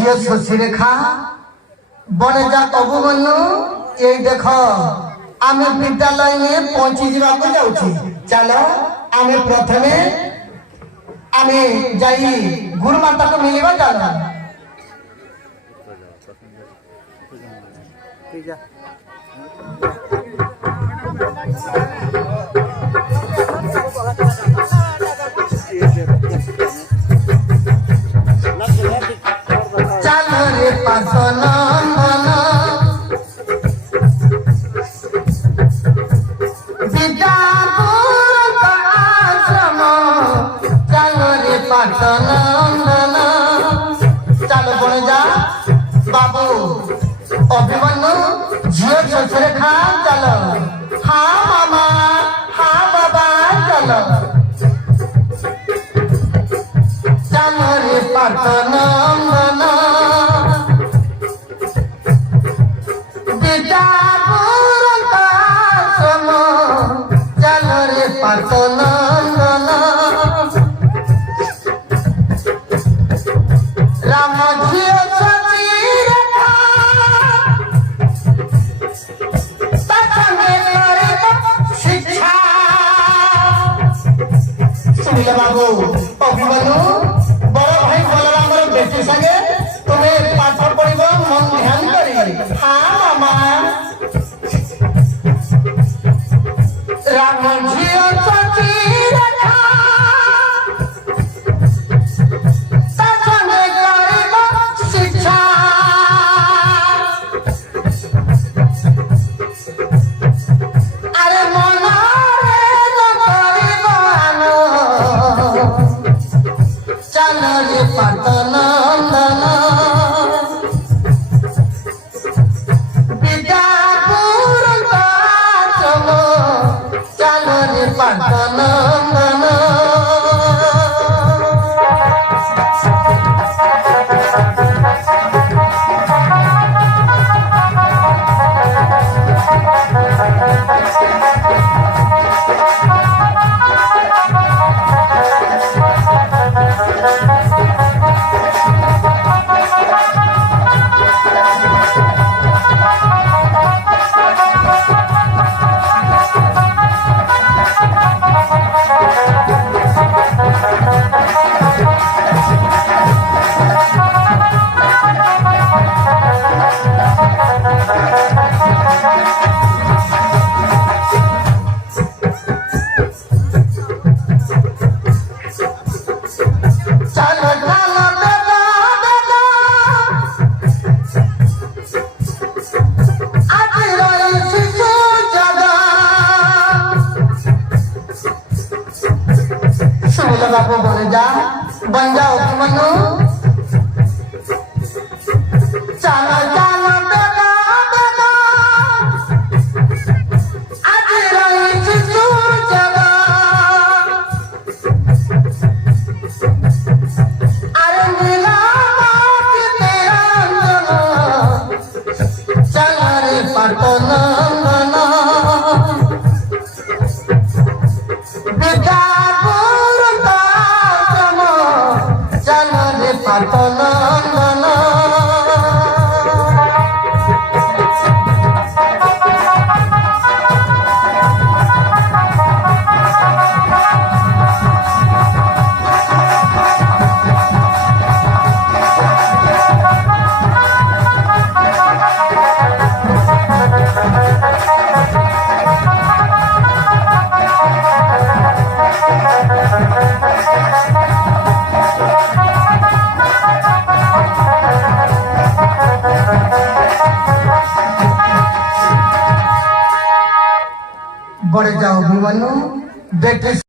ঝিও শশীরেখা বনে যা অভিমন্যু এই দেখ আমি বিদ্যালয় নিয়ে পৌঁছি যাওয়া যাচ্ছি। চল আমি প্রথমে আমি যাই গুরুমাতাকে মিলিবা। চল चल रे पासन चल रे पासन चल बने जा बाबू अभिमन्यु झियो शशीरेखा। चल हाँ मामा हाँ बाबा चल चल रे पासन चल रे पासन राम झियो शशीरेखा शिक्षा सुनिले बाबू अभिमन्यु बड़ भाई बलराम बेटी संगे तुम्हें पाठ पढ़ब मन ध्यान करी। हाँ मामा राम झियो शशीरेखा संगे करब शिक्षा। अरे मन चल रे पासन विद्या चल रे पासन बाबू बोले जा बन जाओ अभिमन्यु। चलो चलो बेटा बेटा आज रही शिशु जगह। अरे मिला चल रे पासन विद्या चल रे पासन बड़े जाओ अभिमन्यु बेटे